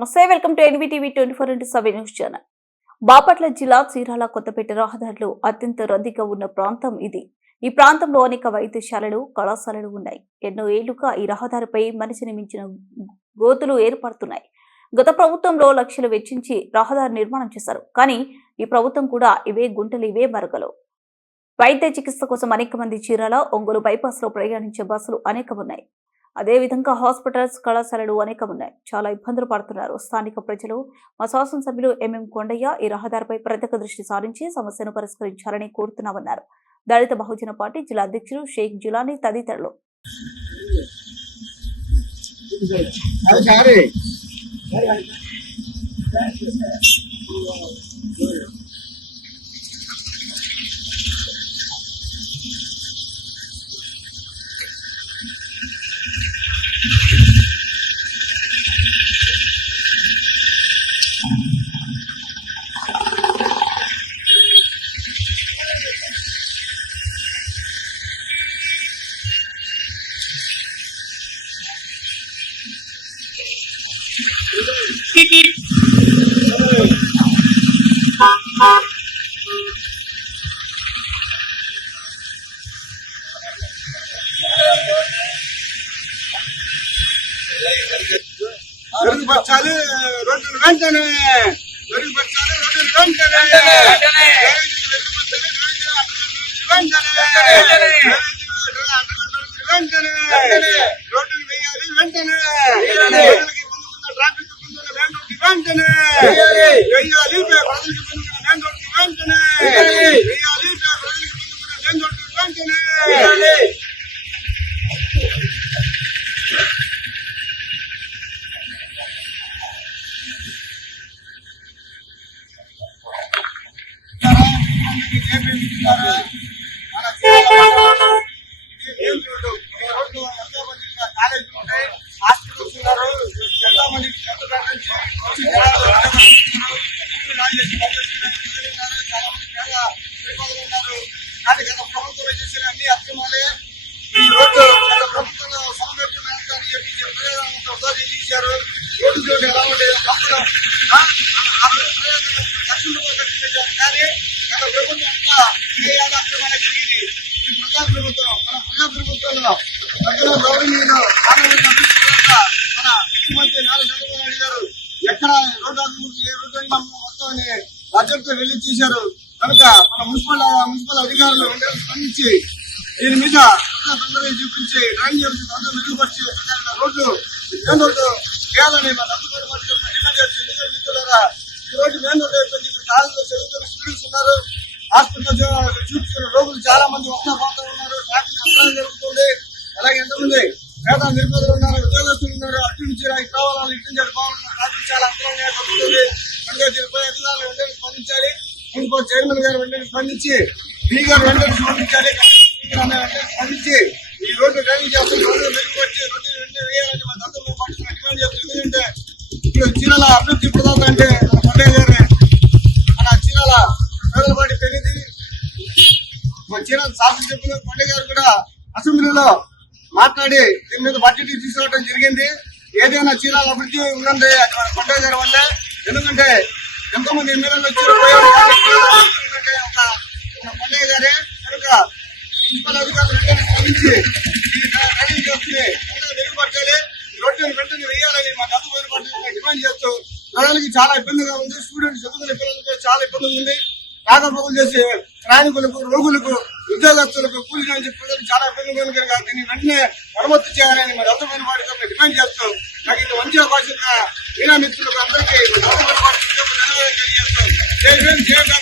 నమస్తే, welcome to NVTV 24/7 news channel. Bapatla జిల్లా చీరాల కొత్తపేట రహదారులు అత్యంత రద్దీగా ఉన్న ప్రాంతం ఇది. ఈ ప్రాంతంలో అనేక వైద్యశాలలు, కళాశాలలు ఉన్నాయి. ఎన్నో ఏళ్లుగా ఈ రహదారిపై మనిషిని మించిన గోతులు ఏర్పడుతున్నాయి. గత ప్రభుత్వంలో లక్షలు వెచ్చించి రహదారి నిర్మాణం చేశారు. కానీ ఈ ప్రభుత్వం కూడా ఇవే గుంటలు, ఇవే మరకలు. వైద్య చికిత్స కోసం అనేక మంది చీరాల, ఒంగోలు బైపాస్ లో ప్రయాణించే బస్సులు అనేకం ఉన్నాయి. అదేవిధంగా హాస్పిటల్స్, కళాశాలలు అనేకం ఉన్నాయి. చాలా ఇబ్బందులు పడుతున్నారు స్థానిక ప్రజలు. మా శాసనసభ్యులు ఎంఎం కొండయ్య ఈ రహదారిపై ప్రత్యేక దృష్టి సారించి సమస్యను పరిష్కరించాలని కోరుతున్నామన్నారు. దళిత బహుజన పార్టీ జిల్లా అధ్యక్షులు షేక్ జిలానీ తదితరులు. మెరుగుపరచాలి రోడ్డును వెంటనే, మెరుగుపరచాలి రోడ్డును వెంటనే, రోడ్డును వేయాలి వెంటనే, ట్రాఫిక్ వెంటనే వేయాలి, ప్రజలకు మెయిన్ రోడ్డు వెంటనే వేయాలి, ప్రజలకు మెయిన్ రోడ్డు వెంటనే. కాలేజీలు ఉంటాయి, హాస్పిటల్స్ ఉన్నారు, ఎంతో మంది చాలా మంది ఉన్నారు. కానీ గత ప్రభుత్వంలో చేసిన అన్ని అక్రమాలే. ఈ రోడ్డు గత ప్రభుత్వంలో సమర్థించారు, తీశారు. రోడ్డు చోటు ఎలా ఉండేది అప్పుడు కానీ గత ప్రభుత్వం అంతా ఏదో అక్రమాలే జరిగింది. ఈ ప్రజా ప్రభుత్వం, మన ప్రజా ప్రభుత్వంలో ప్రజల గౌరవనీయులు మన ముఖ్యమంత్రి నారా చంద్రబాబు నాయుడు గారు ఎక్కడ రోడ్డు అభివృద్ధి ఏ రోడ్డు మొత్తం బడ్జెట్ రిలీజ్ చేశారు. కనుక మన మున్సిపల్ అధికారులు స్పందించి దీని మీద తొందరగా చూపించి డ్రైనేజ్ తొందరగా మెరుగుపరిచి రోడ్లు మెయిన్ రోడ్డు వేయాలని మన డిమాండ్ చేస్తున్నారు. మిత్రులారా, ఈ రోడ్డు మెయిన్ రోడ్డు అయిపోయింది. ఇక్కడ కాలేజీలో చదువుతున్న స్టూడెంట్స్ ఉన్నారు, హాస్పిటల్ చూపించిన రోగులు చాలా మంది వస్తా పోతా ఉన్నారు. ట్రాఫిక్ అంతరం జరుగుతుంది. అలాగే ఎంతమంది పేద నిరుపేదలు ఉన్నారు, ఉద్యోగస్తులు ఉన్నారు. అటు నుంచి ఇటు రావాలని, ఇటు నుంచి పోవాలన్న ట్రాఫిక్ చాలా అంతరంగా జరుగుతుంది. కనుక దీనిపై అధికారులు వెంటనే స్పందించాలి. ఇంకో చైర్మన్ గారు వెంటనే స్పందించి, డీ గారు వెంటనే స్పందించాలి. స్పందించి ఈ రోడ్డు డ్రైవింగ్ చేస్తున్న రోడ్డు మెరుగుపరిచి రోడ్డు వెంటనే వేయాలని మా దత్తమే పార్టీ డిమాండ్ చేస్తుంది. ఎందుకంటే ఇప్పుడు చీరాల అభివృద్ధి ప్రధాన అంటే మన కొండయ్య గారు, మన చీరాల పేదల పార్టీ పెరిగింది. మన చీరాల శాసనసభ్యులు కొండయ్య గారు కూడా అసెంబ్లీలో మాట్లాడి దీని మీద బడ్జెట్ తీసుకోవడం జరిగింది. ఏదైనా చీరాల అభివృద్ధి ఉన్నది అది మన కొండయ్య గారి వల్లే. ఎందుకంటే ఎంతో మంది ఎమ్మెల్యేలు వచ్చారు, ఎందుకంటే ఒక కొండయ్య గారే. కనుక మున్సిపల్ అధికారులు వెంటనే స్పందించి ఈ డ్రైనేజ్ వ్యవస్థని మెరుగుపరచాలి, రోడ్డును వెంటనే వేయాలని మా గత పార్టీ డిమాండ్ చేస్తూ ప్రజలకి చాలా ఇబ్బందిగా ఉంది. స్టూడెంట్స్ చదువుకునే పిల్లలకి చాలా ఇబ్బందిగా ఉంది. రాకపోకలు చేసే ప్రయాణికులకు, రోగులకు, ఉద్యోగస్తులకు, కూలి నుంచి ప్రజలకు చాలా ఇబ్బందిగా ఉంది. కనుక దీన్ని వెంటనే మరమ్మతు చేయాలని మా గత పార్టీ డిమాండ్ చేస్తూ నాకు ఇంత మంచి అవకాశం మీనా మిత్రులకు అందరికీ తెలియజేస్తాం.